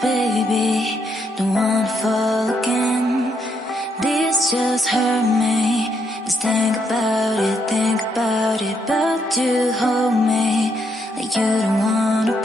baby, don't wanna fall again. This just hurt me. Just think about it, but you hold me like you don't wanna